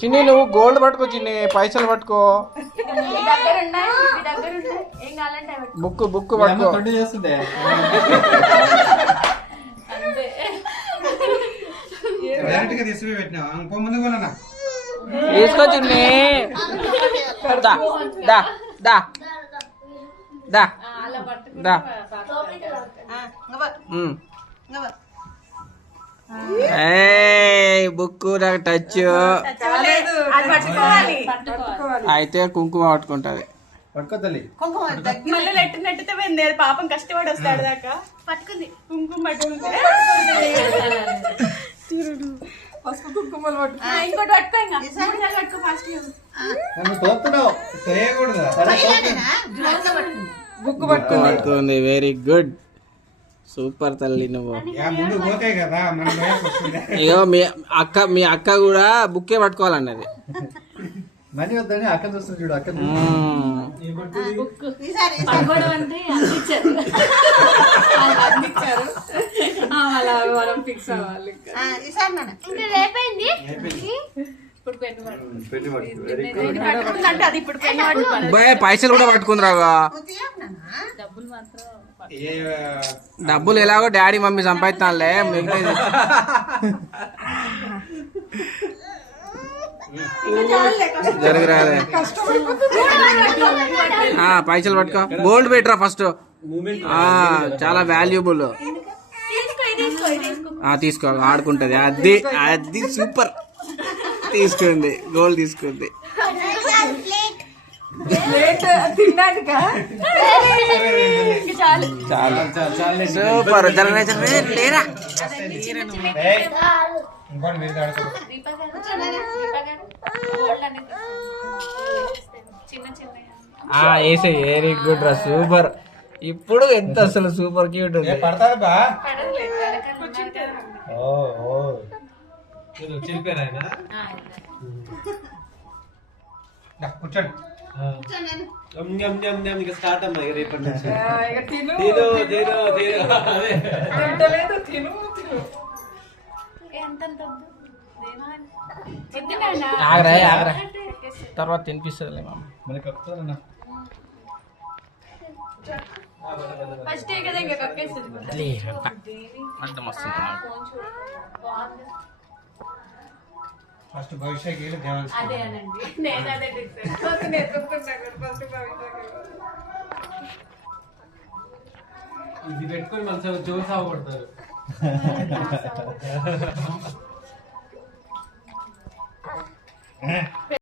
చిన్ని నువ్వు గోల్డ్ పట్టుకో, చిన్ని పైసలు పట్టుకో, బుక్ పట్టుకో. తీసుకో చిన్ని. దా దా దా దా దా. బుక్ నాకు టచ్ అయితే కుంకుమ పట్టుకుంటది. నెట్టితే పాపం కష్టపడి వస్తాడు దాకా పట్టుకుంది కుంకుమ పట్టుకుంటే పసుపు కుంకుమలు పట్టుకో. ఇంకోటి పట్టుకో ఫస్ట్ బుక్ పట్టుకుంది. వెరీ గుడ్, సూపర్ తల్లి నువ్వు. ఇగో మీ అక్క కూడా బుక్కే పట్టుకోవాలన్నది. మనీ వద్దని అక్క చూస్తుంది చూడు. అక్క ఫిక్స్ అవ్వాలి. పైసలు కూడా పట్టుకుందిరాగా. డబ్బులు ఎలాగో డాడీ మమ్మీ సంపాదిస్తానులే. జరగరాదే. పైసలు పట్టుకో. గోల్డ్ పెట్టరా ఫస్ట్, చాలా వాల్యుబుల్. తీసుకో, ఆడుకుంటది. అది అది సూపర్. తీసుకుంది, గోల్డ్ తీసుకుంది. సూపర్. లేరా వెరీ గుడ్ రా, సూపర్. ఇప్పుడు ఎంత అసలు సూపర్ క్యూట్ ఉంది. స్టార్ట్ అమ్మా రేపటి నుంచి. ఆగరా, తర్వాత తినిపిస్తుంది మమ్మీ. ఫస్ట్ భవిష్యత్ ఇది పెట్టుకొని మంచిగా జోరు సాగబడతారు.